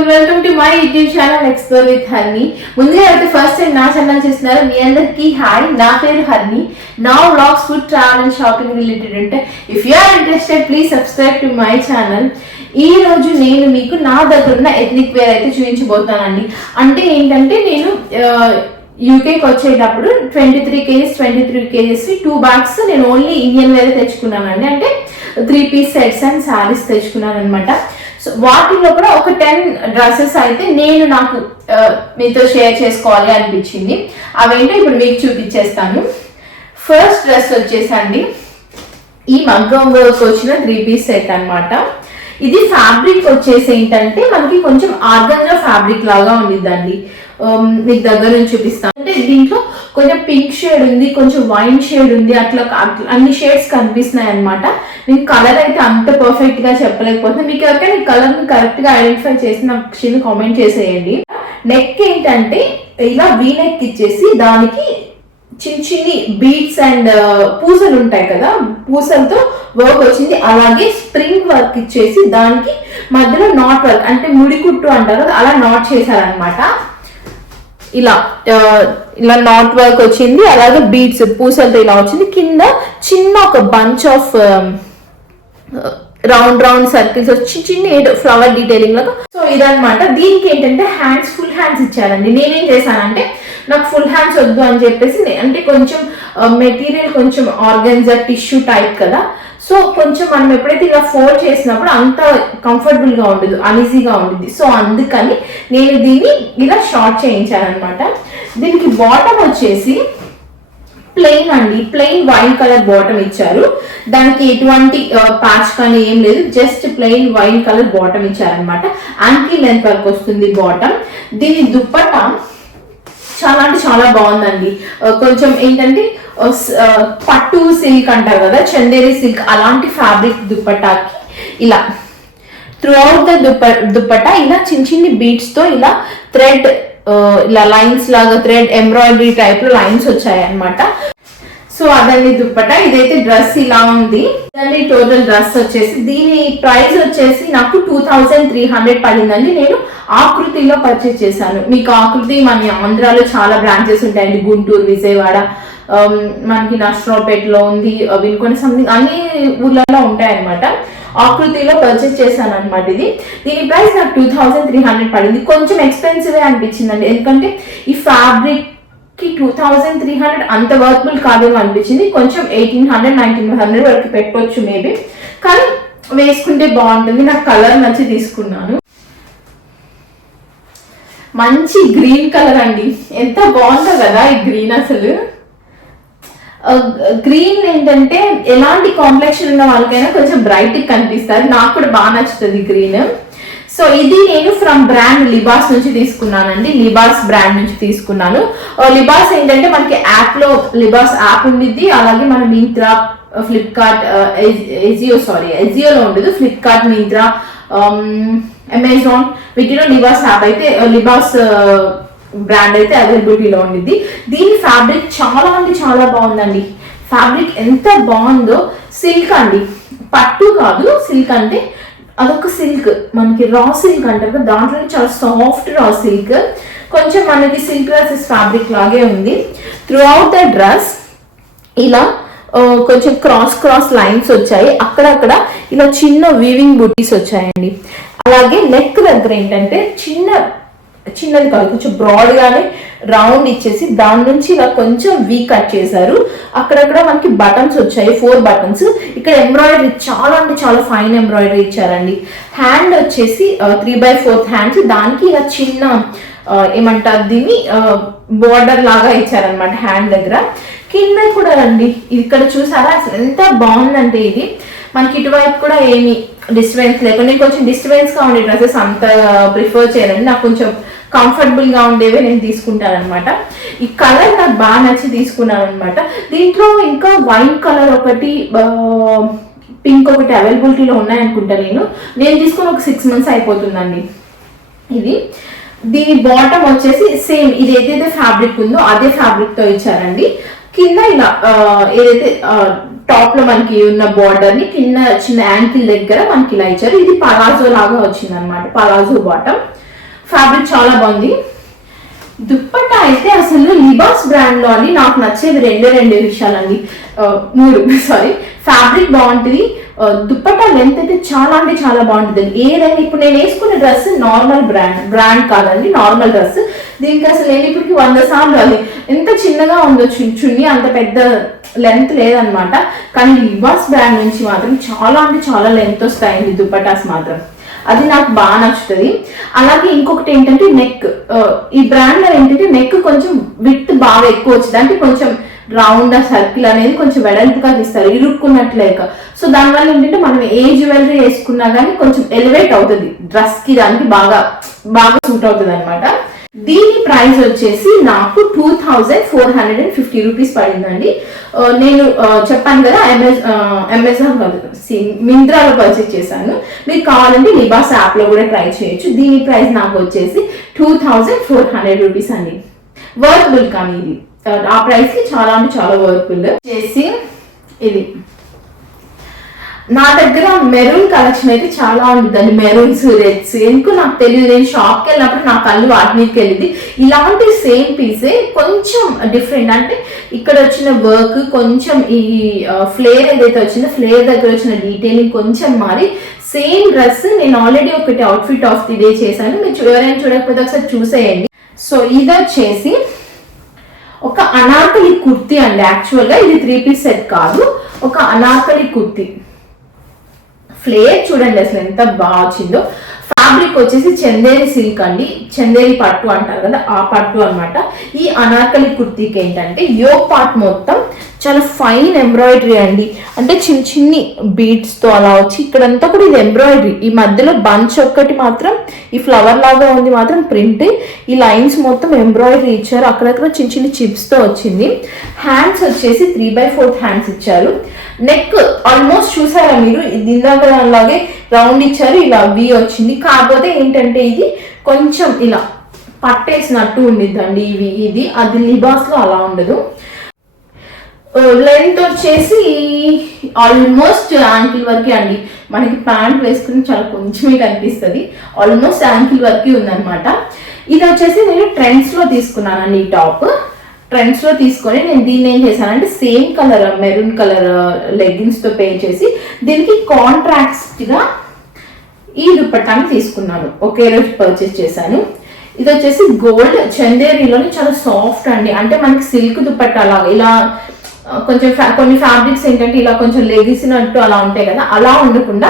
People, welcome to my YouTube channel explore with Harni. ముందుగా అయితే first time నా channel చూస్తున్నారు, మీ అందరికి హాయ్. నా పేరు హర్ని. నా vlogs food, travel and shopping related ఉంటాయి. If you are interested please subscribe to my channel. ఈ రోజు నేను మీకు నా దగ్గర ఉన్న ఎథ్నిక్ వేర్ అయితే చూపించబోతానండి. అంటే ఏంటంటే నేను యూకేకి వచ్చేటప్పుడు 23 kgs 2 bags నేను ఓన్లీ ఇండియన్ వేర్ తెచ్చుకున్నానండి. అంటే 3 piece సెట్స్ అండ్ శారీస్ తెచ్చుకున్నాను అనమాట. సో వాటిలో కూడా ఒక 10 డ్రెస్సెస్ అయితే నాకు మీతో షేర్ చేసుకోవాలి అనిపించింది. అవేంటో ఇప్పుడు మీకు చూపించేస్తాను. ఫస్ట్ డ్రెస్ వచ్చేసండి ఈ మగ్గం వర్క్ వచ్చిన 3 piece సెట్ అనమాట. ఇది ఫ్యాబ్రిక్ వచ్చేసి ఏంటంటే మనకి కొంచెం ఆర్గంజా ఫ్యాబ్రిక్ లాగా ఉండిద్దండి. మీకు దగ్గర నుంచి చూపిస్తాను. అంటే దీంట్లో కొంచెం పింక్ షేడ్ ఉంది, కొంచెం వైన్ షేడ్ ఉంది, అట్లా అన్ని షేడ్స్ కనిపిస్తున్నాయి అనమాట. నేను కలర్ అయితే అంత పర్ఫెక్ట్ గా చెప్పలేకపోతున్నా. మీకు ఎవరికైనా ఈ కలర్ ని కరెక్ట్ గా ఐడెంటిఫై చేసి నాకు చిన్న కామెంట్ చేసేయండి. నెక్ ఏంటంటే ఇలా వీ నెక్ ఇచ్చేసి దానికి చిన్న చిన్ని బీడ్స్ అండ్ పూసలు ఉంటాయి కదా, పూసలతో వర్క్ వచ్చింది. అలాగే స్ప్రింగ్ వర్క్ ఇచ్చేసి దానికి మధ్యలో నాట్ వర్క్ అంటే ముడికుట్టు అంటారు కదా, అలా నాట్ చేశారనమాట. ఇలా నాట్ వర్క్ వచ్చింది. అలాగే బీడ్స్ పూసలతో ఇలా వచ్చింది. కింద చిన్న ఒక బంచ్ ఆఫ్ రౌండ్ సర్కిల్స్ వచ్చి చిన్న ఫ్లవర్ డీటెయిలింగ్ లాగా. సో ఇదనమాట. దీనికి ఏంటంటే హ్యాండ్స్, ఫుల్ హ్యాండ్స్ ఇచ్చారండి. నేనేం చేశానంటే నాకు ఫుల్ హ్యాండ్స్ వద్దు అని చెప్పేసి, అంటే కొంచెం మెటీరియల్ కొంచెం ఆర్గన్జా టిష్యూ టైప్ కదా, సో కొంచెం మనం ఎప్పుడైతే ఇలా ఫోల్డ్ చేసినప్పుడు అంత కంఫర్టబుల్ గా ఉండదు, అన్ఈజీగా ఉంటుంది. సో అందుకని నేను దీన్ని ఇలా షార్ట్ చేయించాను అనమాట. దీనికి బాటమ్ వచ్చేసి ప్లెయిన్ అండి, ప్లెయిన్ వైన్ కలర్ బాటమ్ ఇచ్చారు. దానికి ఎటువంటి ప్యాచ్ కానీ ఏం లేదు, just plain wine colour bottom ఇచ్చారనమాట. యాంకిల్ లెంత్ వరకు వస్తుంది బాటమ్. దీని దుప్పట్టా చాలా అంటే చాలా బాగుందండి. కొంచెం ఏంటంటే పట్టు సిల్క్ అంటారు కదా, చందేరి సిల్క్, అలాంటి ఫ్యాబ్రిక్ దుప్పటాకి ఇలా త్రూ అవుట్ ద దుప్పటా ఇలా చిన్న బీడ్స్ తో ఇలా థ్రెడ్ ఇలా లైన్స్ లాగా థ్రెడ్ ఎంబ్రాయిడరీ టైప్ లో లైన్స్ వచ్చాయి అనమాట. సో అదండి దుప్పట. ఇదైతే డ్రెస్ ఇలా ఉంది. ఇదండి టోటల్ డ్రెస్ వచ్చేసి. దీని ప్రైస్ వచ్చేసి నాకు 2300 పడిందండి. నేను ఆకృతిలో పర్చేస్ చేశాను. మీకు ఆకృతి మన ఆంధ్రాలో చాలా బ్రాంచెస్ ఉంటాయండి, గుంటూరు, విజయవాడ, మనకి నర్సరావుపేటలో ఉంది, వినుకొని సంథింగ్ అన్ని ఊర్లలో ఉంటాయన్నమాట. ఆకృతిలో పర్చేస్ చేశాను అనమాట. దీని ప్రైస్ నాకు 2300 పడింది. కొంచెం ఎక్స్పెన్సివ్ అనిపించిందండి, ఎందుకంటే ఈ ఫ్యాబ్రిక్ కి 2300 అంత వర్కబుల్ కాదేమో అనిపించింది. కొంచెం 1800-1900 వరకు పెట్టవచ్చు మేబీ, కానీ వేసుకుంటే బాగుంటుంది. నాకు కలర్ నచ్చి తీసుకున్నాను. మంచి గ్రీన్ కలర్ అండి, ఎంత బాగుందో కదా ఈ గ్రీన్. అసలు గ్రీన్ ఏంటంటే ఎలాంటి కాంప్లెక్షన్ ఉన్న వాళ్ళకైనా కొంచెం బ్రైట్ కనిపిస్తారు. నాకు కూడా బాగా నచ్చుతుంది గ్రీన్. సో ఇది నేను ఫ్రమ్ బ్రాండ్ లిబాస్ నుంచి తీసుకున్నానండి. లిబాస్ బ్రాండ్ నుంచి తీసుకున్నాను. లిబాస్ ఏంటంటే మనకి యాప్ లో లిబాస్ యాప్ ఉండిద్ది. అలాగే మన మింత్రా, ఫ్లిప్కార్ట్, ఎజియోలో ఉండదు. ఫ్లిప్కార్ట్, మింత్రా, అమెజాన్ వీటిలో లిబాస్ యాప్ అయితే, లిబాస్ బ్రాండ్ అయితే అవైలబిలిటీలో ఉండిద్ది. దీని ఫ్యాబ్రిక్ చాలా అంటే చాలా బాగుందండి. ఫ్యాబ్రిక్ ఎంత బాగుందో. సిల్క్ అండి, పట్టు కాదు, సిల్క్. అంటే అదొక సిల్క్, మనకి రా సిల్క్ అంటారు కదా, దాంట్లో చాలా సాఫ్ట్ రా సిల్క్. కొంచెం మనకి సిల్క్ డ్రెస్సెస్ ఫ్యాబ్రిక్ లాగే ఉంది. త్రూ అవుట్ ద డ్రెస్ ఇలా కొంచెం క్రాస్ లైన్స్ వచ్చాయి. అక్కడక్కడ ఇలా చిన్న వీవింగ్ బుటీస్ వచ్చాయండి. అలాగే నెక్ దగ్గర ఏంటంటే చిన్నది కాదు, కొంచెం బ్రాడ్ గానే రౌండ్ ఇచ్చేసి దాని నుంచి ఇలా కొంచెం వీ కట్ చేశారు. అక్కడక్కడ మనకి బటన్స్ వచ్చాయి, 4 buttons. ఇక్కడ ఎంబ్రాయిడరీ చాలా అంటే చాలా ఫైన్ ఎంబ్రాయిడరీ ఇచ్చారండి. హ్యాండ్ వచ్చేసి 3/4 హ్యాండ్స్. దానికి ఇలా చిన్న ఏమంటారు దీన్ని, బోర్డర్ లాగా ఇచ్చారనమాట హ్యాండ్ దగ్గర. కింద కూడా అండి, ఇక్కడ చూసారా అసలు ఎంత బాగుందంటే ఇది. మనకి ఇటువైపు కూడా ఏమి డిస్టర్బెన్స్ లేకుండా, నేను కొంచెం డిస్టర్బెన్స్ గా ఉండే డ్రెస్సెస్ అంత ప్రిఫర్ చేయనండి. నాకు కొంచెం కంఫర్టబుల్ గా ఉండేవే నేను తీసుకుంటాను అనమాట. ఈ కలర్ నాకు బాగా నచ్చి తీసుకున్నాను అనమాట. దీంట్లో ఇంకా వైన్ కలర్ ఒకటి, పింక్ ఒకటి అవైలబిలిటీలో ఉన్నాయనుకుంటా. నేను తీసుకుని ఒక 6 months అయిపోతుందండి. దీని బాటమ్ వచ్చేసి సేమ్ ఇది ఏదైతే ఫ్యాబ్రిక్ ఉందో అదే ఫ్యాబ్రిక్ తో ఇచ్చారండి. కింద ఇలా ఏదైతే టాప్ లో మనకి ఉన్న బార్డర్ ని కింద చిన్న యాంకిల్ దగ్గర మనకి ఇలా ఇచ్చారు. ఇది పలాజో లాగా వచ్చింది అనమాట, పలాజో బాటమ్. ఫ్యాబ్రిక్ చాలా బాగుంది. దుప్పట్టా అయితే అసలు లిబాస్ బ్రాండ్ లో అండి నాకు నచ్చేది రెండే విషయాలండి, 3 సారీ. ఫ్యాబ్రిక్ బాగుంటుంది, దుప్పట్టా లెంత్ అయితే చాలా అంటే చాలా బాగుంటుంది. ఏదైనా ఇప్పుడు నేను వేసుకున్న డ్రెస్ నార్మల్ బ్రాండ్ కాదండి, నార్మల్ డ్రెస్. దీనికి అసలు నేను ఇప్పటికి 100 సార్లు అది ఎంత చిన్నగా ఉందో చున్నీ, అంత పెద్ద లెంత్ లేదనమాట. కానీ లిబాస్ బ్రాండ్ నుంచి మాత్రం చాలా అంటే చాలా లెంత్ వస్తాయండి దుప్పటాస్ మాత్రం, అది నాకు బాగా నచ్చుతుంది. అలాగే ఇంకొకటి ఏంటంటే నెక్, ఈ బ్రాండ్ లో ఏంటంటే నెక్ కొంచెం విత్ బాగా ఎక్కువ వచ్చింది, అంటే కొంచెం రౌండ్ సర్కిల్ అనేది కొంచెం వెడల్పుగా తీస్తారు ఇరుక్కున్నట్లేక. సో దానివల్ల ఏంటంటే మనం ఏ జ్యువెలరీ వేసుకున్నా కానీ కొంచెం ఎలివేట్ అవుతుంది, డ్రెస్ కి దానికి బాగా సూట్ అవుతుంది అనమాట. దీని ప్రైస్ వచ్చేసి నాకు 2450 రూపీస్ పడిందండి. నేను చెప్పాను కదా అమెజాన్ మింత్రాలో పర్చేస్ చేశాను. మీరు కావాలంటే లిబాస్ యాప్ లో కూడా ట్రై చేయొచ్చు. దీని ప్రైస్ నాకు వచ్చేసి 2400 రూపీస్ అండి. వర్కబుల్ కానీ ఇది ఆ ప్రైస్ కి చాలా అంటే చాలా వర్కబుల్. చేసి ఇది నా దగ్గర మెరూన్ కలెక్షన్ అయితే చాలా ఉంటుందండి, మెరూన్స్, రెడ్స్. ఎందుకు నాకు తెలియదు, నేను షాప్కి వెళ్ళినప్పుడు నా కళ్ళు వాటి మీదకి వెళ్ళింది. ఇలాంటి సేమ్ పీసే కొంచెం డిఫరెంట్, అంటే ఇక్కడ వచ్చిన వర్క్ కొంచెం, ఈ ఫ్లేర్ ఏదైతే వచ్చిందో ఫ్లేర్ దగ్గర వచ్చిన డీటెయిలింగ్ కొంచెం మారి, సేమ్ డ్రెస్ నేను ఆల్రెడీ ఒకటి అవుట్ఫిట్ ఆఫ్ ది డే చేశాను, మీరు ఎవరైనా చూడకపోతే ఒకసారి చూసేయండి. సో ఇది వచ్చేసి ఒక అనార్కలి కుర్తీ అండి. యాక్చువల్గా ఇది 3 పీస్ సెట్ కాదు, ఒక అనార్కలి కుర్తీ. ఫ్లేర్ చూడండి అసలు ఎంత బాగా వచ్చిందో. ఫ్యాబ్రిక్ వచ్చేసి చందేరి సిల్క్ అండి, చందేరి పట్టు అంటారు కదా ఆ పట్టు అనమాట. ఈ అనార్కలి కుర్తీకి ఏంటంటే యోక్ పార్ట్ మొత్తం చాలా ఫైన్ ఎంబ్రాయిడరీ అండి, అంటే చిన్ని బీడ్స్ తో అలా వచ్చి ఇక్కడంతా కూడా ఇది ఎంబ్రాయిడరీ. ఈ మధ్యలో బంచ్ ఒక్కటి మాత్రం ఈ ఫ్లవర్ లాగా ఉంది మాత్రం ప్రింట్, ఈ లైన్స్ మొత్తం ఎంబ్రాయిడరీ ఇచ్చారు, అక్కడక్కడ చిన్న చిప్స్ తో వచ్చింది. హ్యాండ్స్ వచ్చేసి 3/4 హ్యాండ్స్ ఇచ్చారు. నెక్ ఆల్మోస్ట్ చూసారా మీరు, ఇందాక అలాగే రౌండ్ ఇచ్చారు, ఇలా వి వచ్చింది. కాకపోతే ఏంటంటే ఇది కొంచెం ఇలా పట్టేసినట్టు ఉండిద్దండి ఇది, అది లిబాస్ లో అలా ఉండదు. లెంత్ వచ్చేసి ఆల్మోస్ట్ యాంకిల్ వరకే అండి, మనకి ప్యాంట్ వేసుకుని చాలా కొంచెమే కనిపిస్తుంది, ఆల్మోస్ట్ యాంకిల్ వరకే ఉందన్నమాట. ఇది వచ్చేసి నేను ట్రెండ్స్ లో తీసుకున్నానండి. ఈ టాప్ ట్రెండ్స్ లో తీసుకొని నేను దీన్ని ఏం చేశానంటే same colour maroon colour leggings తో పే చేసి దీనికి కాంట్రాక్ట్ గా ఈ దుప్పట్టాన్ని తీసుకున్నాను, ఒకే రోజు పర్చేస్ చేశాను. ఇది వచ్చేసి గోల్డ్ చందేరీలోని చాలా సాఫ్ట్ అండి, అంటే మనకి సిల్క్ దుప్పట్టా లాగా ఇలా కొంచెం కొన్ని ఫ్యాబ్రిక్స్ ఏంటంటే ఇలా కొంచెం లెగిసినట్టు అలా ఉంటాయి కదా, అలా ఉండకుండా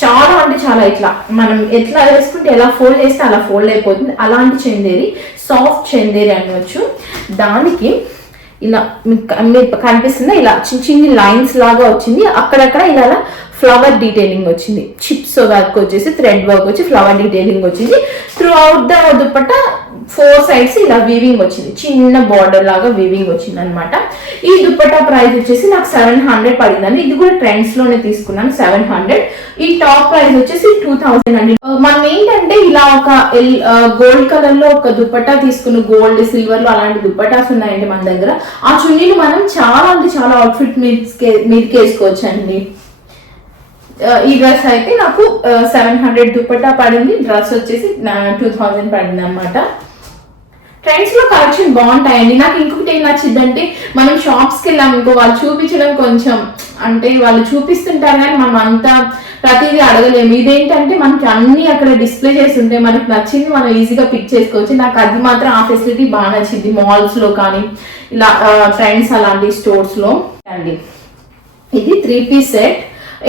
చాలా అంటే చాలా ఇట్లా మనం ఎట్లా వేసుకుంటే ఎలా ఫోల్డ్ చేస్తే అలా ఫోల్డ్ అయిపోతుంది, అలాంటి చందేరి, సాఫ్ట్ చందేరి అనవచ్చు. దానికి ఇలా మీకు కనిపిస్తుంది, ఇలా చిన్ని లైన్స్ లాగా వచ్చింది, అక్కడక్కడ ఇలా ఫ్లవర్ డీటెయిలింగ్ వచ్చింది, చిప్స్ వర్క్ వచ్చేసి థ్రెడ్ వర్క్ వచ్చి ఫ్లవర్ డీటెయిలింగ్ వచ్చింది. Through out the dupatta 4 sides ఇలా వీవింగ్ వచ్చింది, చిన్న బార్డర్ లాగా వీవింగ్ వచ్చింది అనమాట. ఈ దుప్పట్టా ప్రైస్ వచ్చేసి నాకు 700 పడిందండి. ఇది కూడా ట్రెండ్స్ లోనే తీసుకున్నాను 700. ఈ టాప్ ప్రైస్ వచ్చేసి 2000 అండి. మనం ఏంటంటే ఇలా ఒక గోల్డ్ కలర్ లో ఒక దుప్పట్టా తీసుకున్న, గోల్డ్ సిల్వర్ లో అలాంటి దుప్పటాస్ ఉన్నాయండి మన దగ్గర. ఆ చున్నీలు మనం చాలా అంటే చాలా అవుట్ఫిట్ మీదకి వేసుకోవచ్చు అండి. ఈ డ్రెస్ అయితే నాకు 700 దుప్పట్టా పడింది, డ్రెస్ వచ్చేసి 2000 పడింది అనమాట. ట్రెండ్స్ లో కలెక్షన్ బాగుంటాయండి. నాకు ఇంకొకటి ఏం నచ్చిందంటే మనం షాప్స్కి వెళ్ళాము ఇంకో వాళ్ళు చూపించడం కొంచెం, అంటే వాళ్ళు చూపిస్తుంటారు కానీ మనం అంతా ప్రతిదీ అడగలేము. ఇదేంటంటే మనకి అన్ని అక్కడ డిస్ప్లే చేసి ఉంటే మనకి నచ్చింది మనం ఈజీగా పిక్ చేసుకోవచ్చు. నాకు అది మాత్రం ఆ ఫెసిలిటీ బాగా నచ్చింది మాల్స్ లో కానీ ఇలా ట్రెండ్స్ అలాంటి స్టోర్స్ లో అండి. ఇది 3 పీస్ సెట్.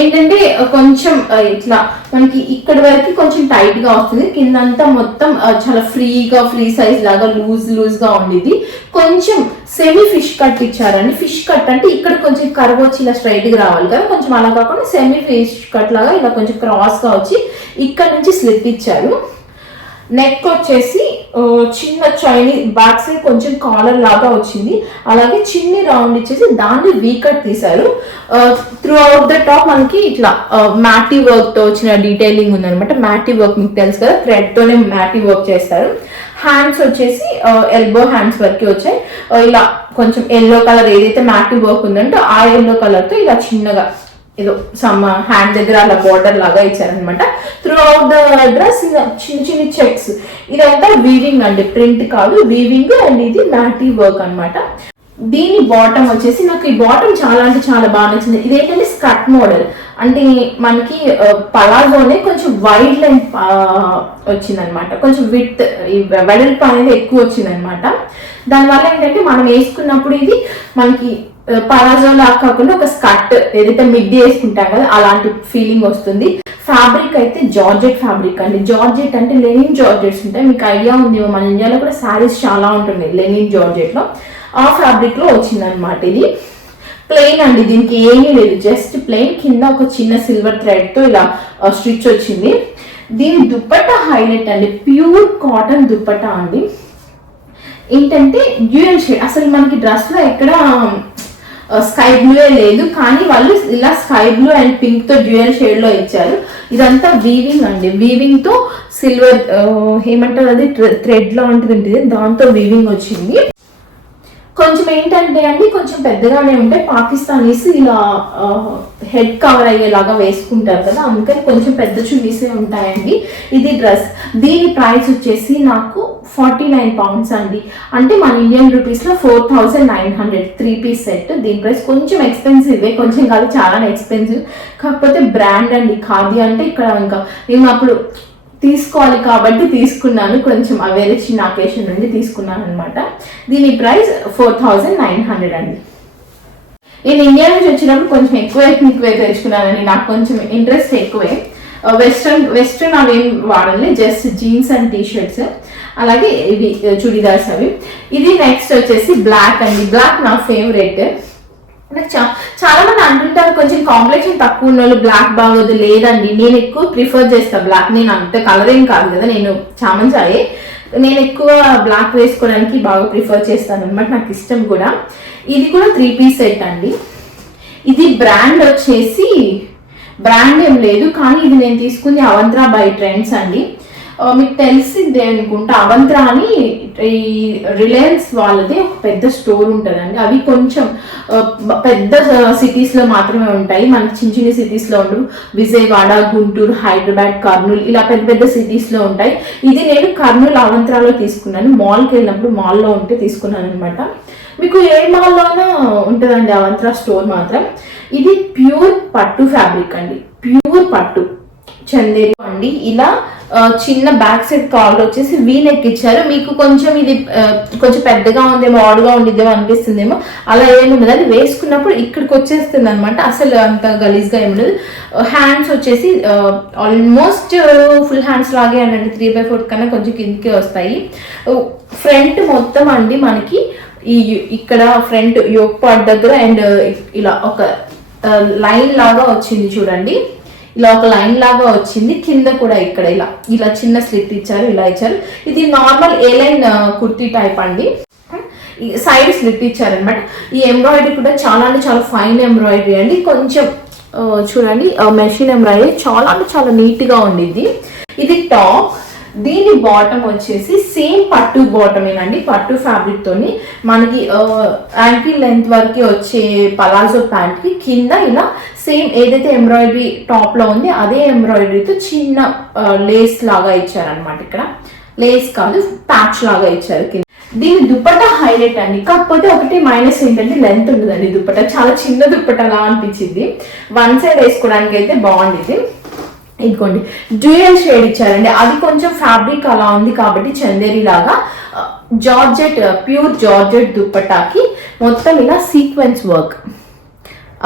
ఏంటంటే కొంచెం ఇట్లా మనకి ఇక్కడ వరకు కొంచెం టైట్ గా వస్తుంది, కిందంతా మొత్తం చాలా ఫ్రీ సైజ్ లాగా లూజ్ గా ఉండేది. కొంచెం సెమీ ఫిష్ కట్ ఇచ్చారండి. ఫిష్ కట్ అంటే ఇక్కడ కొంచెం కర్వ్ వచ్చి ఇలా స్ట్రైట్ గా రావాలి కదా, కొంచెం అలా కాకుండా సెమీ ఫిష్ కట్ లాగా ఇలా కొంచెం క్రాస్ గా వచ్చి ఇక్కడ నుంచి స్లిప్ ఇచ్చారు. నెక్ వచ్చేసి చిన్న చైనీ బ్యాక్ సైడ్ కొంచెం కాలర్ లాగా వచ్చింది, అలాగే చిన్ని రౌండ్ ఇచ్చేసి దాన్ని వీ కట్ తీశారు. త్రూ అవుట్ ద టాప్ మనకి ఇట్లా మ్యాటీ వర్క్ తో వచ్చిన డీటెయిలింగ్ ఉందనమాట. మ్యాటీ వర్క్ మీకు తెలుసు కదా, థ్రెడ్ తోనే మ్యాటీ వర్క్ చేస్తారు. హ్యాండ్స్ వచ్చేసి ఎల్బో హ్యాండ్స్ వరకు వచ్చాయి. ఇలా కొంచెం ఎల్లో కలర్ ఏదైతే మ్యాటీ వర్క్ ఉందంటే ఆ ఎల్లో కలర్ తో ఇలా చిన్నగా ఏదో సమ్ హ్యాండ్ దగ్గర అలా బార్డర్ లాగా ఇచ్చారనమాట. త్రూ అవుట్ ద డ్రెస్ చిన్న చిన్న చెక్స్. ఇదంతా వీవింగ్ అండి, ప్రింట్ కాదు, వీవింగ్. అండ్ ఇది మ్యాటీ వర్క్ అనమాట. దీని బాటమ్ వచ్చేసి నాకు ఈ బాటమ్ చాలా అంటే చాలా బాగా నచ్చింది. ఇదేంటంటే స్కర్ట్ మోడల్, అంటే మనకి పలాజోనే కొంచెం వైడ్ లెంత్ వచ్చిందనమాట, కొంచెం విత్ వెడల్పు అనేది ఎక్కువ వచ్చిందనమాట. దానివల్ల ఏంటంటే మనం వేసుకున్నప్పుడు ఇది మనకి పలాజో లాగా కాకుండా ఒక స్కర్ట్ ఏదైతే మిడ్డీ వేసుకుంటాం కదా అలాంటి ఫీలింగ్ వస్తుంది. ఫ్యాబ్రిక్ అయితే జార్జెట్ ఫ్యాబ్రిక్ అండి. జార్జెట్ అంటే లెనిన్ జార్జెట్స్ ఉంటాయి, మీకు ఐడియా ఉంది, మన ఇండియాలో కూడా శారీస్ చాలా ఉంటుంది లెనిన్ జార్జెట్ లో. ఆ ఫ్యాబ్రిక్ లో వచ్చిందనమాట. ఇది ప్లెయిన్ అండి, దీనికి ఏమీ లేదు, జస్ట్ ప్లెయిన్. కింద ఒక చిన్న సిల్వర్ థ్రెడ్ తో ఇలా స్టిచ్ వచ్చింది. దీని దుప్పట్టా హైలైట్ అండి, ప్యూర్ కాటన్ దుప్పట్టా అండి. ఏంటంటే డ్యూయల్ షేడ్, అసలు మనకి డ్రెస్ లో ఎక్కడ స్కై బ్లూ లేదు, కానీ వాళ్ళు ఇలా స్కై బ్లూ అండ్ పింక్ తో డ్యూయల్ షేడ్ లో ఇచ్చారు. ఇదంతా వీవింగ్ అండి, వీవింగ్ తో సిల్వర్ ఏమంటారు అది థ్రెడ్ లో ఉంటుంది, దాంతో వీవింగ్ వచ్చింది. కొంచెం ఏంటంటే అండి కొంచెం పెద్దగానే ఉంటాయి, పాకిస్తానీస్ ఇలా హెడ్ కవర్ అయ్యేలాగా వేసుకుంటారు కదా, అందుకని కొంచెం పెద్ద చున్నీసే ఉంటాయండి. ఇది డ్రెస్, దీని ప్రైస్ వచ్చేసి నాకు 49 pounds అండి, అంటే మన ఇండియన్ రూపీస్ లో 4900, 3 piece సెట్. దీని ప్రైస్ కొంచెం ఎక్స్పెన్సివ్, కొంచెం కాదు చాలా ఎక్స్పెన్సివ్, కాకపోతే బ్రాండ్ అండి. ఖాదీ అంటే ఇక్కడ ఇంకా నేను అప్పుడు తీసుకోవాలి కాబట్టి తీసుకున్నాను, కొంచెం వేరే చిన్న అకేషన్ నుండి తీసుకున్నాను అనమాట. దీని ప్రైస్ 4900 అండి. నేను ఇండియా నుంచి వచ్చినప్పుడు కొంచెం ఎక్కువ ఎథ్నిక్ వేర్ తెచ్చుకున్నానండి, నాకు కొంచెం ఇంట్రెస్ట్ ఎక్కువే. వెస్ట్రన్ అవేం వాడాలి, జస్ట్ జీన్స్ అండ్ టీషర్ట్స్, అలాగే ఇవి చుడిదార్స్ అవి. ఇది నెక్స్ట్ వచ్చేసి బ్లాక్ అండి. బ్లాక్ నా ఫేవరెట్. నాకు చాలా మంది అంటుంటారు కొంచెం కాంప్లెక్షన్ తక్కువ ఉన్న వాళ్ళు బ్లాక్ బాగోదు. లేదండి, నేను ఎక్కువ ప్రిఫర్ చేస్తాను బ్లాక్. నేను అంత కలర్ ఏం కాదు కదా, నేను చామంచాయే, నేను ఎక్కువ బ్లాక్ వేసుకోవడానికి బాగా ప్రిఫర్ చేస్తాను అనమాట, నాకు ఇష్టం కూడా. ఇది కూడా 3 piece సెట్ అండి. ఇది బ్రాండ్ వచ్చేసి బ్రాండ్ ఏం లేదు, కానీ ఇది నేను తీసుకుంది అవంత్రా బై ట్రెండ్స్ అండి. మీకు తెలిసిందే అనుకుంటా, అవంత్రా అని ఈ రిలయన్స్ వాళ్ళది ఒక పెద్ద స్టోర్ ఉంటుందండి. అవి కొంచెం పెద్ద సిటీస్ లో మాత్రమే ఉంటాయి, మనకి చిన్న చిన్న సిటీస్ లో ఉండవు. విజయవాడ, గుంటూరు, హైదరాబాద్, కర్నూలు ఇలా పెద్ద పెద్ద సిటీస్ లో ఉంటాయి. ఇది నేను కర్నూలు అవంత్రాలో తీసుకున్నాను, మాల్కి వెళ్ళినప్పుడు మాల్లో ఉంటే తీసుకున్నాను అనమాట. మీకు ఏ మాల్లోనూ ఉంటుందండి అవంత్రా స్టోర్ మాత్రం. ఇది ప్యూర్ పట్టు ఫ్యాబ్రిక్ అండి, ప్యూర్ పట్టు చందేరి అండి. ఇలా చిన్న బ్యాక్ సైడ్ కాలర్ వచ్చేసి వీ నెక్ ఇచ్చారు. మీకు కొంచెం ఇది కొంచెం పెద్దగా ఉందేమో, ఆడుగా ఉండిద్దేమో అనిపిస్తుందేమో, అలా ఏముండదు, అది వేసుకున్నప్పుడు ఇక్కడికి వచ్చేస్తుంది అనమాట, అసలు అంత గలీజ్గా ఏముండదు. హ్యాండ్స్ వచ్చేసి ఆల్మోస్ట్ ఫుల్ హ్యాండ్స్ లాగే అండి, 3/4 కన్నా కొంచెం కిందకే వస్తాయి. ఫ్రంట్ మొత్తం అండి మనకి ఈ ఇక్కడ ఫ్రంట్ యోక్ పార్ట్ దగ్గర అండ్ ఇలా ఒక లైన్ లాగా వచ్చింది చూడండి, ఇలా ఒక లైన్ లాగా వచ్చింది. కింద కూడా ఇక్కడ ఇలా ఇలా చిన్న స్లిట్ ఇచ్చారు, ఇలా ఇచ్చారు. ఇది నార్మల్ ఏ లైన్ కుర్తీ టైప్ అండి, సైడ్ స్లిట్ ఇచ్చారనమాట. ఈ ఎంబ్రాయిడరీ కూడా చాలా అంటే చాలా ఫైన్ ఎంబ్రాయిడరీ అండి. కొంచెం చూడండి మెషిన్ ఎంబ్రాయిడరీ చాలా అంటే చాలా నీట్ గా ఉండిద్ది. ఇది టాప్. దీని బాటమ్ వచ్చేసి సేమ్ పట్టు బాటమేనండి, పట్టు ఫ్యాబ్రిక్ తోని మనకి యాంకిల్ లెంత్ వరకు వచ్చే పలాజో ప్యాంట్ కి కింద ఇలా సేమ్ ఏదైతే ఎంబ్రాయిడరీ టాప్ లో ఉంది అదే ఎంబ్రాయిడరీతో చిన్న లేస్ లాగా ఇచ్చారనమాట. ఇక్కడ లేస్ కాదు, ప్యాచ్ లాగా ఇచ్చారు కింద. దీని దుప్పట్టా హైలైట్ అండి, కాకపోతే ఒకటి మైనస్ ఏంటంటే లెంత్ ఉంటుందండి. దుప్పట్టా చాలా చిన్న దుప్పట్టా అలా అనిపించింది, వన్ సైడ్ వేసుకోవడానికి అయితే బాగుండేది. ఇదిగోండి డ్యూయల్ షేడ్ ఇచ్చారండి, అది కొంచెం ఫ్యాబ్రిక్ అలా ఉంది కాబట్టి చందేరి లాగా. జార్జెట్, ప్యూర్ జార్జెట్ దుప్పటాకి మొత్తం ఇలా సీక్వెన్స్ వర్క్,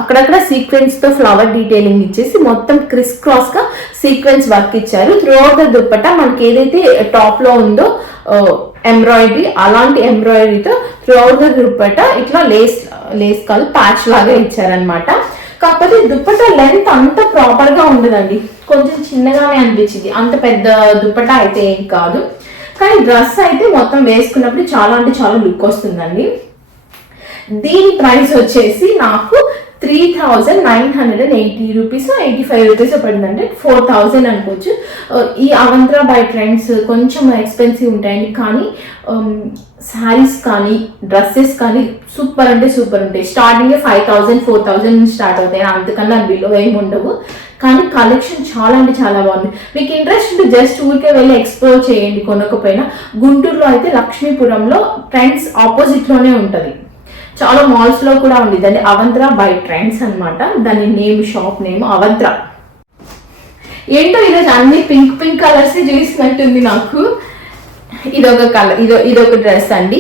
అక్కడక్కడ సీక్వెన్స్ తో ఫ్లవర్ డీటెయిలింగ్ ఇచ్చేసి మొత్తం క్రిస్ క్రాస్ గా సీక్వెన్స్ వర్క్ ఇచ్చారు. త్రూ అవుట్ ద దుప్పటా మనకి ఏదైతే టాప్ లో ఉందో ఎంబ్రాయిడరీ, అలాంటి ఎంబ్రాయిడరీతో త్రూ అవుట్ ద దుప్పటా ఇట్లా లేస్ కాదు ప్యాచ్ లాగా ఇచ్చారనమాట. కాకపోతే దుప్పటా లెంత్ అంత ప్రాపర్ గా ఉండదండి, కొంచెం చిన్నగానే అనిపించింది, అంత పెద్ద దుప్పటా అయితే ఏం కాదు. కానీ డ్రెస్ అయితే మొత్తం వేసుకున్నప్పుడు చాలా అంటే చాలా లుక్ వస్తుందండి. దీని ప్రైస్ వచ్చేసి నాకు 3980 రూపీస్ 85 రూపీస్ పడిందంటే 4000 అనుకోవచ్చు. ఈ అవంత్రా బై ట్రెండ్స్ కొంచెం ఎక్స్పెన్సివ్ ఉంటాయండి, కానీ శారీస్ కానీ డ్రెస్సెస్ కానీ సూపర్ అంటే సూపర్ ఉంటాయి. స్టార్టింగ్ 5000 4000 నుంచి స్టార్ట్ అవుతాయి, అంతకన్నా బిలో ఏమి ఉండవు. కానీ కలెక్షన్ చాలా అంటే చాలా బాగుంది. మీకు ఇంట్రెస్ట్ ఉంటే జస్ట్ ఊరికే వెళ్ళి ఎక్స్ప్లోర్ చేయండి కొనకపోయినా. గుంటూరులో అయితే లక్ష్మీపురంలో ట్రెండ్స్ ఆపోజిట్లోనే ఉంటుంది, చాలా మాల్స్లో కూడా ఉంది. దాన్ని అవంత్రా బై ట్రెండ్స్ అనమాట, దాని నేమ్ షాప్ నేమ్ అవంత్రా. ఏంటో ఈరోజు అన్ని పింక్ పింక్ కలర్స్ చూసినట్టుంది నాకు. ఇదొక కలర్, ఇదొక డ్రెస్ అండి.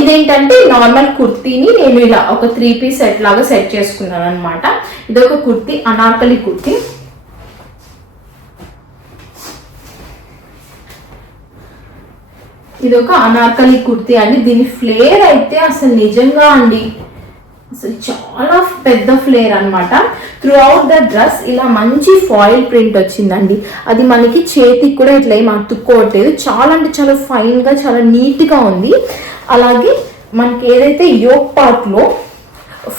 ఇదేంటంటే నార్మల్ కుర్తీని నేను ఇలా ఒక 3 పీస్ సెట్ లాగా సెట్ చేసుకున్నాను అనమాట. ఇదొక కుర్తీ, అనార్కలి కుర్తీ. ఇదొక అనార్కలి కుర్తీ అండి. దీని ఫ్లేర్ అయితే అసలు నిజంగా అండి అసలు చాలా పెద్ద ఫ్లేర్ అనమాట. త్రూ అవుట్ ద డ్రెస్ ఇలా మంచి ఫాయిల్ ప్రింట్ వచ్చిందండి. అది మనకి చేతికి కూడా ఇట్లా ఏం అతుక్కోవట్లేదు, చాలా అంటే చాలా ఫైన్గా చాలా నీట్గా ఉంది. అలాగే మనకి ఏదైతే యోక్ పార్ట్లో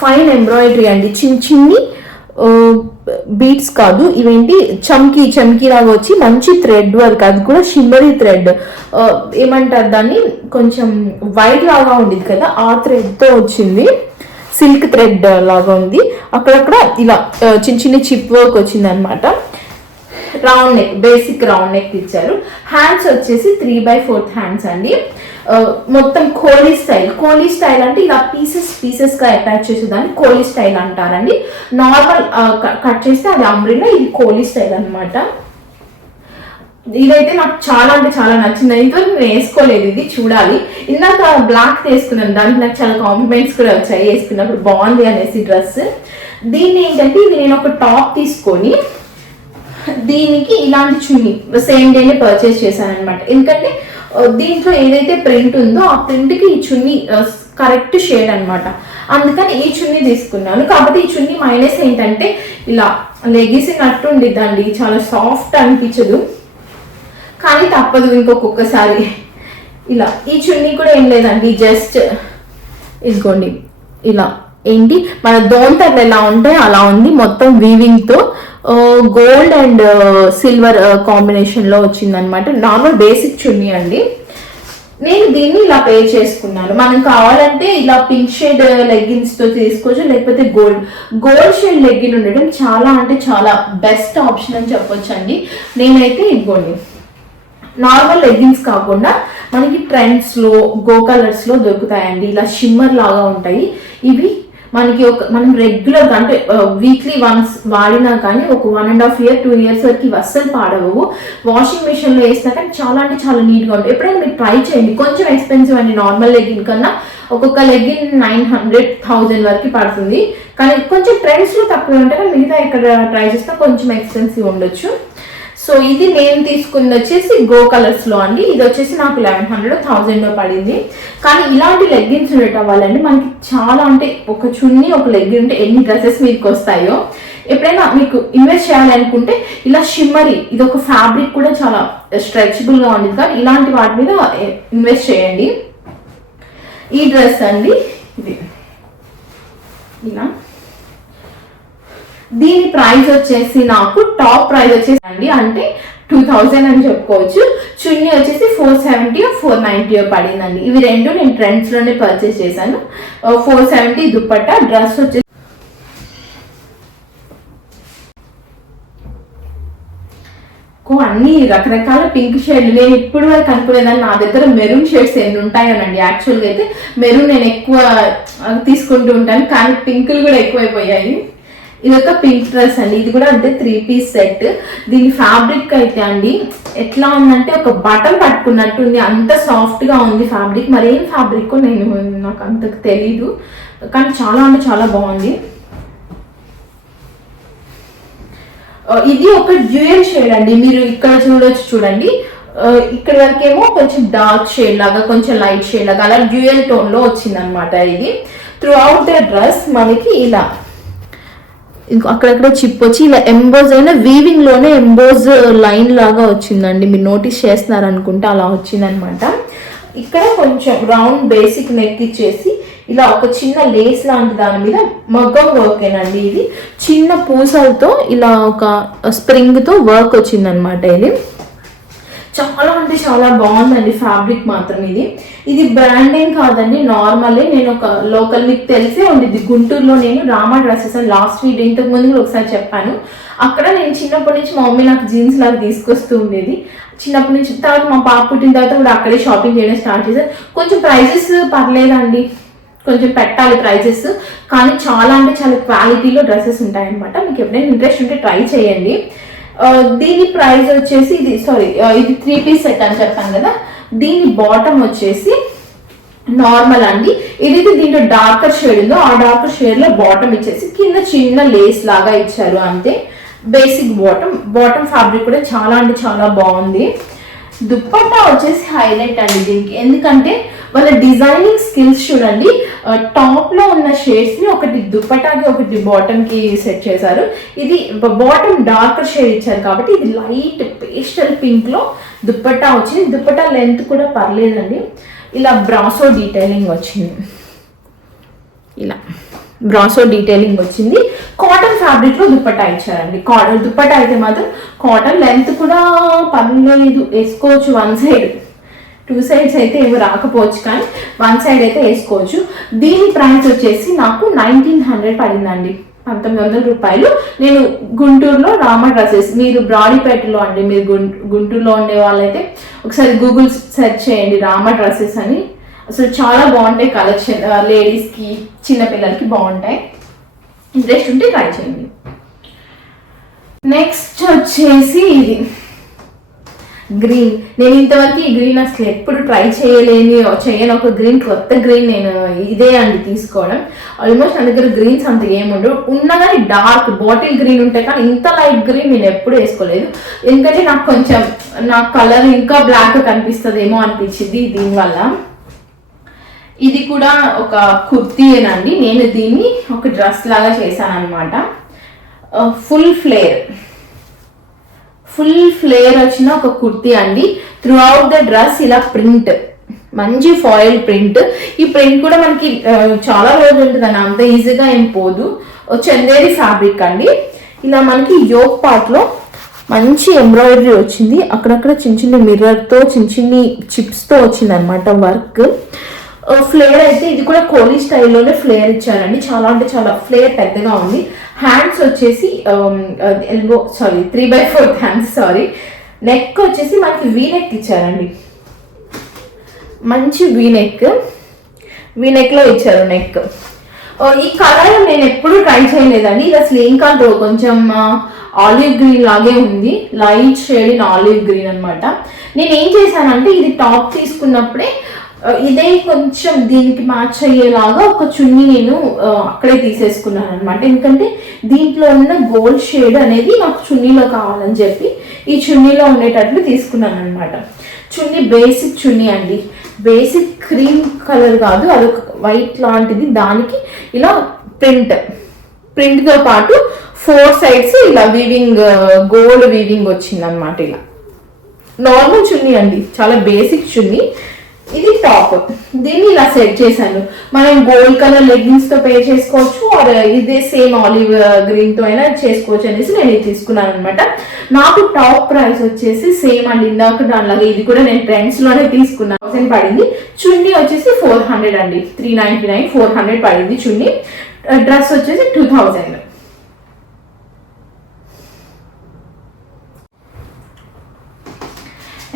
ఫైన్ ఎంబ్రాయిడరీ అండి, చిన్ని బీట్స్ కాదు ఇవేంటి చమ్కీ లాగా వచ్చి మంచి థ్రెడ్ వర్క్, అది కూడా షిమ్మరీ థ్రెడ్, ఏమంటారు దాన్ని, కొంచెం వైట్ లాగా ఉండేది కదా ఆ థ్రెడ్తో వచ్చింది. సిల్క్ థ్రెడ్ లాగా ఉంది, అక్కడక్కడ ఇలా చిన్న చిప్ వర్క్ వచ్చింది అనమాట. Round neck, basic round neck ఇచ్చారు. హ్యాండ్స్ వచ్చేసి 3/4 హ్యాండ్స్ అండి. మొత్తం కోలీ స్టైల్ అంటే ఇలా పీసెస్ గా అటాచ్ చేసేదాన్ని కోలీ స్టైల్ అంటారండి. నార్మల్ కట్ చేస్తే అది అంబ్రెల్లా, ఇది కోలీ స్టైల్ అనమాట. ఇదైతే నాకు చాలా అంటే చాలా నచ్చింది. ఇంతవరకు నేను వేసుకోలేదు, ఇది చూడాలి. ఇందాక బ్లాక్ వేసుకున్నాను, దానికి నాకు చాలా కాంప్లిమెంట్స్ కూడా వచ్చాయి వేసుకున్నప్పుడు, బాగుంది అనేసి డ్రెస్. దీన్ని ఏంటంటే ఇది నేను ఒక టాప్ తీసుకొని దీనికి ఇలాంటి చున్నీ సేమ్ డేనే పర్చేస్ చేశాను అనమాట. ఎందుకంటే దీంట్లో ఏదైతే ప్రింట్ ఉందో ఆ ప్రింట్కి ఈ చున్నీ కరెక్ట్ షేడ్ అనమాట, అందుకని ఈ చున్నీ తీసుకున్నాను. కాబట్టి ఈ చున్నీ మైనస్ ఏంటంటే ఇలా లెగిసినట్టు ఉండిద్దండి, చాలా సాఫ్ట్ అనిపించదు, కానీ తప్పదు ఇంకొకసారి. ఇలా ఈ చున్నీ కూడా ఏం లేదండి, జస్ట్ ఇదిగోండి ఇలా ఏంటి మన దోంతర్లు ఎలా ఉంటాయి అలా ఉంది. మొత్తం వీవింగ్తో గోల్డ్ అండ్ సిల్వర్ కాంబినేషన్లో వచ్చిందనమాట. నార్మల్ బేసిక్ చున్నీ అండి. నేను దీన్ని ఇలా పే చేసుకున్నాను. మనం కావాలంటే ఇలా పింక్ షేడ్ లెగ్గిన్స్తో తీసుకోవచ్చు, లేకపోతే గోల్డ్ షేడ్ లెగ్గిన్ ఉండడం చాలా అంటే చాలా బెస్ట్ ఆప్షన్ అని చెప్పొచ్చు అండి. నేనైతే ఇదిగోండి నార్మల్ లెగ్గిన్స్ కాకుండా మనకి ట్రెండ్స్లో గో కలర్స్లో దొరుకుతాయండి, ఇలా షిమ్మర్ లాగా ఉంటాయి. ఇవి మనకి మనం రెగ్యులర్గా అంటే వీక్లీ వన్స్ వాడినా కానీ ఒక 1.5 year 2 years వరకు ఇవి అస్సలు పాడవు. వాషింగ్ మిషన్లో వేసినా కానీ చాలా అంటే చాలా నీట్గా ఉంటాయి. ఎప్పుడైనా మీరు ట్రై చేయండి. కొంచెం ఎక్స్పెన్సివ్ అండి, నార్మల్ లెగ్గిన్ కన్నా ఒక్కొక్క లెగ్గిన్ 900-1000 వరకు పడుతుంది. కానీ కొంచెం ట్రెండ్స్లో తక్కువ ఉంటాయి, కానీ మిగతా ఇక్కడ ట్రై చేస్తే కొంచెం ఎక్స్పెన్సివ్ ఉండొచ్చు. సో ఇది నేను తీసుకుంది వచ్చేసి గో కలర్స్లో అండి. ఇది వచ్చేసి నాకు 1100-1000 పడింది. కానీ ఇలాంటి లెగ్గిన్స్ ఉండటం వల్లండి మనకి చాలా అంటే ఒక చున్నీ ఒక లెగ్గిన్ ఉంటే ఎన్ని డ్రెస్సెస్ మీకు వస్తాయో. ఎప్పుడైనా మీకు ఇన్వెస్ట్ చేయాలి అనుకుంటే ఇలా షిమ్మరీ, ఇది ఒక ఫ్యాబ్రిక్ కూడా చాలా స్ట్రెచబుల్గా ఉంది, కానీ ఇలాంటి వాటి మీద ఇన్వెస్ట్ చేయండి. ఈ డ్రెస్ అండి ఇది ఇలా, దీని ప్రైస్ వచ్చేసి నాకు టాప్ ప్రైస్ వచ్చేసి అండి అంటే 2000 అని చెప్పుకోవచ్చు. చున్నీ వచ్చేసి 470-490 పడిందండి. ఇవి రెండు నేను ట్రెండ్స్ లోనే పర్చేస్ చేశాను. 470 దుప్పట్టా, డ్రెస్ వచ్చేసి అన్ని రకరకాల పింక్ షేడ్లు. నేను ఇప్పుడు వరకు అనుకునేదాన్ని నా దగ్గర మెరూన్ షేడ్స్ ఎన్ని ఉంటాయోనండి. యాక్చువల్గా అయితే మెరూన్ నేను ఎక్కువ తీసుకుంటూ ఉంటాను, కానీ పింకులు కూడా ఎక్కువైపోయాయి. ఇది ఒక పింక్ డ్రెస్ అండి, ఇది కూడా అంటే 3 piece సెట్. దీని ఫ్యాబ్రిక్ అయితే అండి ఎట్లా ఉందంటే ఒక బటన్ పట్టుకున్నట్టు ఉంది, అంత సాఫ్ట్ గా ఉంది ఫ్యాబ్రిక్. మరేం ఫ్యాబ్రిక్ నాకు అంత తెలీదు, కానీ చాలా అంటే చాలా బాగుంది. ఇది ఒక డ్యూయల్ షేడ్ అండి, మీరు ఇక్కడ చూడండి. ఇక్కడ వరకేమో కొంచెం డార్క్ షేడ్ లాగా, కొంచెం లైట్ షేడ్ లాగా, అలా డ్యూయల్ టోన్ లో వచ్చింది అనమాట. ఇది త్రూ అవుట్ ద డ్రెస్ మనకి ఇలా అక్కడక్కడ చిప్ వచ్చి ఇలా ఎంబోజ్ అయిన వీవింగ్ లోనే ఎంబోజ్ లైన్ లాగా వచ్చిందండి. మీరు నోటీస్ చేస్తున్నారు అనుకుంటే అలా వచ్చిందనమాట. ఇక్కడ కొంచెం రౌండ్ బేసిక్ నెక్ ఇచ్చేసి ఇలా ఒక చిన్న లేస్ లాంటి దాని మీద మగ్గం వర్కేనండి. ఇది చిన్న పూసలతో ఇలా ఒక స్ప్రింగ్తో వర్క్ వచ్చిందనమాట. ఇది చాలా అంటే చాలా బాగుందండి ఫ్యాబ్రిక్ మాత్రం. ఇది బ్రాండ్ ఏం కాదండి, నార్మలే. నేను ఒక లోకల్, మీకు తెలిసే ఉండేది, గుంటూరులో నేను రామా డ్రెస్సెస్ అని లాస్ట్ వీక్ ఇంతకు ముందు కూడా ఒకసారి చెప్పాను. అక్కడ నేను చిన్నప్పటి నుంచి మా మమ్మీ నాకు జీన్స్ లాగా తీసుకొస్తూ ఉండేది చిన్నప్పటి నుంచి. తర్వాత మా పాప పుట్టిన తర్వాత కూడా అక్కడే షాపింగ్ చేయడం స్టార్ట్ చేశాను. కొంచెం ప్రైజెస్ పర్లేదండి, కొంచెం పెట్టాలి ప్రైజెస్, కానీ చాలా అంటే చాలా క్వాలిటీలో డ్రెస్సెస్ ఉంటాయన్నమాట. మీకు ఎప్పుడైనా ఇంట్రెస్ట్ ఉంటే ట్రై చేయండి. దీని ప్రైస్ వచ్చేసి ఇది ఇది 3 పీస్ సెట్ అని చెప్పాను కదా. దీని బాటమ్ వచ్చేసి నార్మల్ అండి. ఏదైతే దీంట్లో డార్కర్ షేడ్ ఉందో ఆ డార్కర్ షేడ్ లో బాటమ్ ఇచ్చేసి కింద చిన్న లేస్ లాగా ఇచ్చారు అంతే. బేసిక్ బాటమ్ ఫ్యాబ్రిక్ కూడా చాలా అంటే చాలా బాగుంది. దుప్పట్టా వచ్చేసి హైలైట్ అండి దీనికి, ఎందుకంటే వాళ్ళ డిజైనింగ్ స్కిల్స్ చూడండి. టాప్ లో ఉన్న షేడ్స్ ని ఒకటి దుప్పటాకి ఒకటి బాటమ్ కి సెట్ చేశారు. ఇది బాటమ్ డార్కర్ షేడ్ ఇచ్చారు కాబట్టి ఇది లైట్ పేస్టల్ పింక్ లో దుప్పట్టా వచ్చింది. దుప్పట్టా లెంత్ కూడా పర్లేదండి. ఇలా బ్రాసో డీటెయిలింగ్ వచ్చింది, ఇలా బ్రాసో డీటెయిలింగ్ వచ్చింది. కాటన్ ఫ్యాబ్రిక్ లో దుప్పట్టా ఇచ్చారండి. దుప్పట్టా అయితే మాత్రం కాటన్, లెంత్ కూడా పర్లేదు, వేసుకోవచ్చు. 1 సైడ్, 2 సైడ్స్ అయితే ఏమో రాకపోవచ్చు, కానీ 1 సైడ్ అయితే వేసుకోవచ్చు. దీని ప్రైస్ వచ్చేసి నాకు 1900 పడిందండి, 1900 రూపాయలు. నేను గుంటూరులో రామా డ్రెస్సెస్, మీరు బ్రాడీపేటలో అండి, మీరు గుంటూరులో ఉండే వాళ్ళైతే ఒకసారి గూగుల్ సెర్చ్ చేయండి రామా డ్రెస్సెస్ అని. అసలు చాలా బాగుంటాయి కలెక్షన్, లేడీస్కి చిన్నపిల్లలకి బాగుంటాయి. ఇంట్రెస్ట్ ఉంటే ట్రై చేయండి. నెక్స్ట్ వచ్చేసి ఇది గ్రీన్. నేను ఇంతవరకు ఈ గ్రీన్ అసలు ఎప్పుడు ట్రై చేయని ఒక గ్రీన్, కొత్త గ్రీన్ నేను ఇదే అండి తీసుకోవడం. ఆల్మోస్ట్ నా దగ్గర గ్రీన్స్ అంత ఏముండవు, ఉన్నా కానీ డార్క్ బాటిల్ గ్రీన్ ఉంటాయి, కానీ ఇంత లైట్ గ్రీన్ నేను ఎప్పుడు వేసుకోలేదు. ఎందుకంటే నాకు కొంచెం నా కలర్ ఇంకా బ్లాక్ కనిపిస్తుందేమో అనిపించింది దీనివల్ల. ఇది కూడా ఒక కుర్తీయేనండి. నేను దీన్ని ఒక డ్రెస్ లాగా చేశాను అనమాట. ఫుల్ ఫ్లేర్ వచ్చిన ఒక కుర్తీ అండి. త్రూ అవుట్ ద డ్రెస్ ఇలా ప్రింట్, మంచి ఫాయిల్ ప్రింట్. ఈ ప్రింట్ కూడా మనకి చాలా రోజులు ఉంటుందండి, అంత ఈజీగా ఏం పోదు. చందేరి ఫ్యాబ్రిక్ అండి. ఇలా మనకి యోక్ పార్ట్ లో మంచి ఎంబ్రాయిడరీ వచ్చింది, అక్కడక్కడ చిన్న మిర్రర్తో చిన్న చిప్స్తో వచ్చింది అనమాట వర్క్. ఫ్లేర్ అయితే ఇది కూడా కోలీ స్టైల్లోనే ఫ్లేర్ ఇచ్చారండి. చాలా అంటే చాలా ఫ్లేర్ పెద్దగా ఉంది. హ్యాండ్స్ వచ్చేసి 3/4 హ్యాండ్స్, నెక్ వచ్చేసి మనకి వీనెక్ ఇచ్చారండి. మంచి వీనెక్ లో ఇచ్చారు నెక్. ఈ కలర్ నేను ఎప్పుడు ట్రై చేయలేదండి. ఇది అసలు ఏం కలర్, కొంచెం ఆలివ్ గ్రీన్ లాగే ఉంది, light shade in olive green అనమాట. నేను ఏం చేశానంటే ఇది టాప్ తీసుకున్నప్పుడే ఇదే కొంచెం దీనికి మ్యాచ్ అయ్యేలాగా ఒక చున్నీ నేను అక్కడే తీసేసుకున్నాను అనమాట. ఎందుకంటే దీంట్లో ఉన్న గోల్డ్ షేడ్ అనేది నాకు చున్నీలో కావాలని చెప్పి ఈ చున్నీలో ఉండేటట్లు తీసుకున్నాను అనమాట. చున్నీ బేసిక్ చున్నీ అండి, బేసిక్ క్రీమ్ కలర్ కాదు, అదొక వైట్ లాంటిది. దానికి ఇలా ప్రింట్తో పాటు 4 సైడ్స్ ఇలా వీవింగ్, గోల్డ్ వీవింగ్ వచ్చింది అనమాట. ఇలా నార్మల్ చున్నీ అండి, చాలా బేసిక్ చున్నీ. ఇది టాప్, దీన్ని ఇలా సెట్ చేశాను. మనం గోల్డ్ కలర్ లెగ్గిన్స్ తో పే చేసుకోవచ్చు, ఇదే సేమ్ ఆలివ్ గ్రీన్ తో అయినా చేసుకోవచ్చు అనేసి నేను ఇది తీసుకున్నాను అనమాట. నాకు టాప్ ప్రైస్ వచ్చేసి సేమ్ అండి ఇందాక దానిలాగా, ఇది కూడా నేను ట్రెండ్స్ లోనే తీసుకున్నాను. 1000 పడింది. చున్నీ వచ్చేసి 400 అండి, 399, 400 పడింది చున్నీ. డ్రెస్ వచ్చేసి 2000.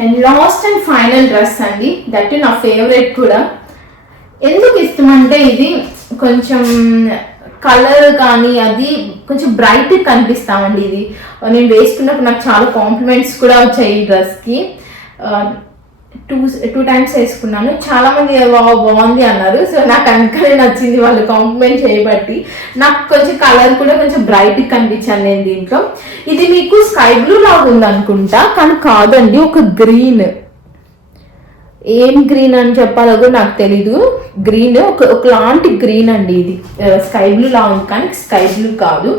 And last and final dress అండి, దట్ నా ఫేవరెట్ కూడా. ఎందుకు ఇష్టమంటే ఇది కొంచెం కలర్ కానీ అది కొంచెం బ్రైట్ కనిపిస్తామండి. ఇది నేను వేసుకున్నప్పుడు నాకు చాలా కాంప్లిమెంట్స్ కూడా వచ్చాయి ఈ డ్రెస్కి. 2 టైమ్స్ వేసుకున్నాను, చాలా మంది బాగుంది అన్నారు. సో నాకు అందుకనే నచ్చింది, వాళ్ళు కాంప్లిమెంట్ చేయబట్టి. నాకు కొంచెం కలర్ కూడా కొంచెం బ్రైట్ కనిపించాను నేను దీంట్లో. ఇది మీకు స్కై బ్లూ లాగా ఉంది అనుకుంటా, కానీ కాదండి, ఒక గ్రీన్. ఏం గ్రీన్ అని చెప్పాలో కూడా నాకు తెలీదు. గ్రీన్, ఒకలాంటి గ్రీన్ అండి. ఇది స్కై బ్లూ లా ఉంది కానీ స్కై బ్లూ కాదు,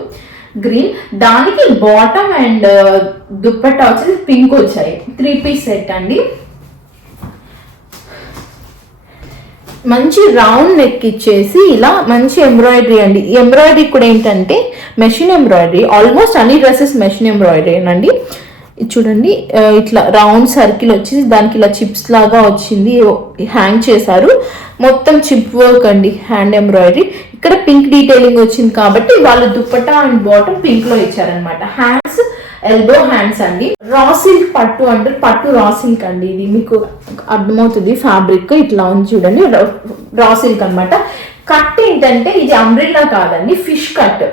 గ్రీన్. దానికి బాటమ్ అండ్ దుప్పట్టా వచ్చేసి పింక్ వచ్చాయి. 3 పీస్ సెట్ అండి. మంచి రౌండ్ నెక్ ఇచ్చేసి ఇలా మంచి ఎంబ్రాయిడరీ అండి. ఈ ఎంబ్రాయిడరీ కూడా ఏంటంటే మెషిన్ ఎంబ్రాయిడరీ, ఆల్మోస్ట్ అన్ని డ్రెస్సెస్ మెషిన్ ఎంబ్రాయిడరీ అండి. ఇది చూడండి ఇట్లా రౌండ్ సర్కిల్ వచ్చి దానికి ఇలా చిప్స్ లాగా వచ్చింది, హ్యాంగ్ చేశారు. మొత్తం చిప్ వర్క్ అండి, హ్యాండ్ ఎంబ్రాయిడరీ. ఇక్కడ పింక్ డీటెయిలింగ్ వచ్చింది కాబట్టి వాళ్ళు దుప్పట్టా అండ్ బాటమ్ పింక్ లో ఇచ్చారనమాట. హ్యాండ్స్ ఎల్బో హ్యాండ్స్ అండి. రా సిల్క్ పట్టు అంటారు, పట్టు రా సిల్క్ అండి. ఇది మీకు అర్థమవుతుంది, ఫ్యాబ్రిక్ ఇట్లా ఉంది చూడండి, రా సిల్క్ అనమాట. కట్ ఏంటంటే ఇది అంబ్రెల్లా కాదండి, fish cut,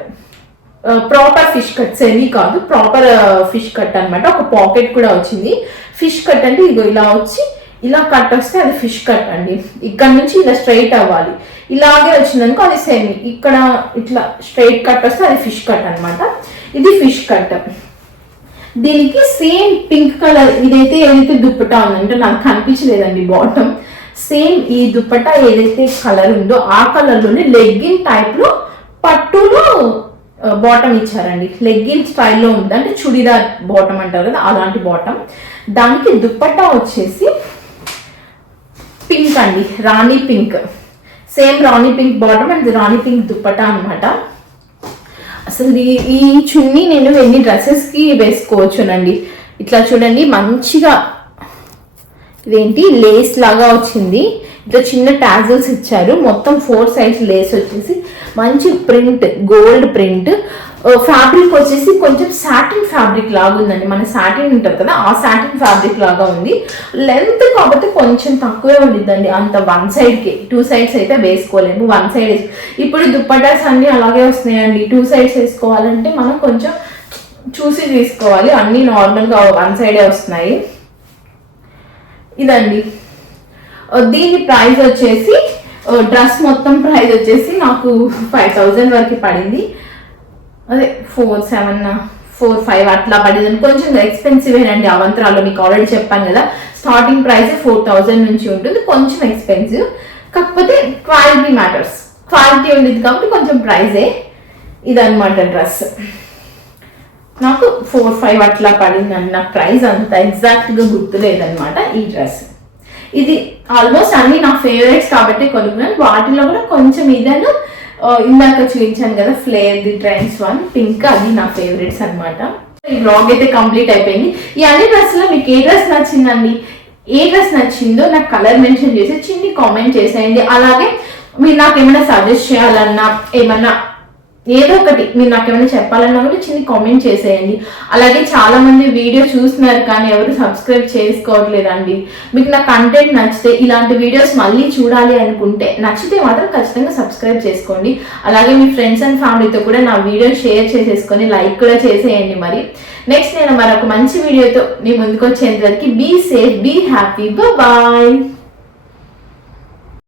proper fish cut, semi కాదు, ప్రాపర్ ఫిష్ కట్ అనమాట. ఒక పాకెట్ కూడా వచ్చింది. ఫిష్ కట్ అంటే ఇగో ఇలా వచ్చి ఇలా కట్ వస్తే అది ఫిష్ కట్ అండి. ఇక్కడ నుంచి ఇలా స్ట్రైట్ అవ్వాలి, ఇలాగే వచ్చిందనుకో అది సెమీ. ఇక్కడ ఇట్లా స్ట్రైట్ కట్ వస్తే అది ఫిష్ కట్ అనమాట. ఇది ఫిష్ కట్. దీనికి సేమ్ పింక్ కలర్ ఏదైతే దుప్పటా ఉందంటే నాకు కనిపించలేదండి బాటమ్. సేమ్ ఈ దుప్పటా ఏదైతే కలర్ ఉందో ఆ కలర్ లోనే లెగ్గిన్ టైప్ లో పట్టులో బాటమ్ ఇచ్చారండి. లెగ్గిన్ స్టైల్లో ఉంది, అంటే చుడిదార్ బాటమ్ అంటారు కదా అలాంటి బాటమ్. దానికి దుప్పట్టా వచ్చేసి పింక్ అండి, rani pink. Same rani pink bottom and rani pink dupatta అనమాట. అసలు ఈ చున్నీ నేను ఎన్ని డ్రెస్సెస్కి వేసుకోవచ్చునండి. ఇట్లా చూడండి మంచిగా ఇదేంటి లేస్ లాగా వచ్చింది, ఇట్లా చిన్న టాజల్స్ ఇచ్చారు. మొత్తం 4 సైడ్స్ లేస్ వచ్చేసి మంచి ప్రింట్, గోల్డ్ ప్రింట్. ఫ్యాబ్రిక్ వచ్చేసి కొంచెం సాటిన్ ఫ్యాబ్రిక్ లాగా ఉందండి. మన సాటిన్ ఉంటుంది కదా ఆ సాటిన్ ఫ్యాబ్రిక్ లాగా ఉంది. లెంత్ కాబట్టి కొంచెం తక్కువే ఉండిద్దండి. అంత 1 సైడ్కి, 2 సైడ్స్ అయితే వేసుకోలేము. 1 సైడ్ ఇప్పుడు దుప్పటాస్ అన్ని అలాగే వస్తున్నాయండి. 2 సైడ్స్ వేసుకోవాలంటే మనం కొంచెం చూసి తీసుకోవాలి. అన్ని నార్మల్గా 1 సైడే వస్తున్నాయి. ఇదండి దీని ప్రైస్ వచ్చేసి, డ్రెస్ మొత్తం ప్రైస్ వచ్చేసి నాకు 5000 వరకు పడింది. అదే 4-5 అట్లా పడింది. కొంచెం ఎక్స్పెన్సివ్ ఏనండి అవంతరాల్లో. మీకు ఆల్రెడీ చెప్పాను కదా, స్టార్టింగ్ ప్రైస్ 4000 నుంచి ఉంటుంది. కొంచెం ఎక్స్పెన్సివ్, కాకపోతే క్వాలిటీ మ్యాటర్స్. క్వాలిటీ ఉండేది కాబట్టి కొంచెం ప్రైజే. ఇదనమాట డ్రెస్. నాకు 4-5 అట్లా పడిందండి. నాకు ప్రైస్ అంత ఎగ్జాక్ట్గా గుర్తులేదనమాట ఈ డ్రెస్. ఇది ఆల్మోస్ట్ అన్ని నా ఫేవరెట్స్ కాబట్టి కొనుక్కున్నాను. వాటిలో కూడా కొంచెం ఇదను ఇందాక చూపించాను కదా flare the trends one pink, అది నా ఫేవరెట్స్ అనమాట. ఈ బ్లాగ్ అయితే కంప్లీట్ అయిపోయింది. ఈ అన్ని డ్రెస్లో మీకు ఏ డ్రెస్ నచ్చిందండి, ఏ డ్రెస్ నచ్చిందో నాకు కలర్ మెన్షన్ చేసి చిన్ని కామెంట్ చేసేయండి. అలాగే మీరు నాకు ఏమైనా సజెస్ట్ చేయాలన్నా, ఏమన్నా ఏదో ఒకటి మీరు నాకు ఏమైనా చెప్పాలన్నా కూడా చిన్న కామెంట్ చేసేయండి. అలాగే చాలా మంది వీడియో చూస్తున్నారు కానీ ఎవరు సబ్స్క్రైబ్ చేసుకోవట్లేదండి. మీకు నా కంటెంట్ నచ్చితే, ఇలాంటి వీడియోస్ మళ్ళీ చూడాలి అనుకుంటే, నచ్చితే మాత్రం ఖచ్చితంగా సబ్స్క్రైబ్ చేసుకోండి. అలాగే మీ ఫ్రెండ్స్ అండ్ ఫ్యామిలీతో కూడా నా వీడియో షేర్ చేసేసుకొని లైక్ కూడా చేసేయండి. మరి నెక్స్ట్ నేను మరొక మంచి వీడియోతో మీ ముందుకు వచ్చేంత వరకు be safe, be happy, bye.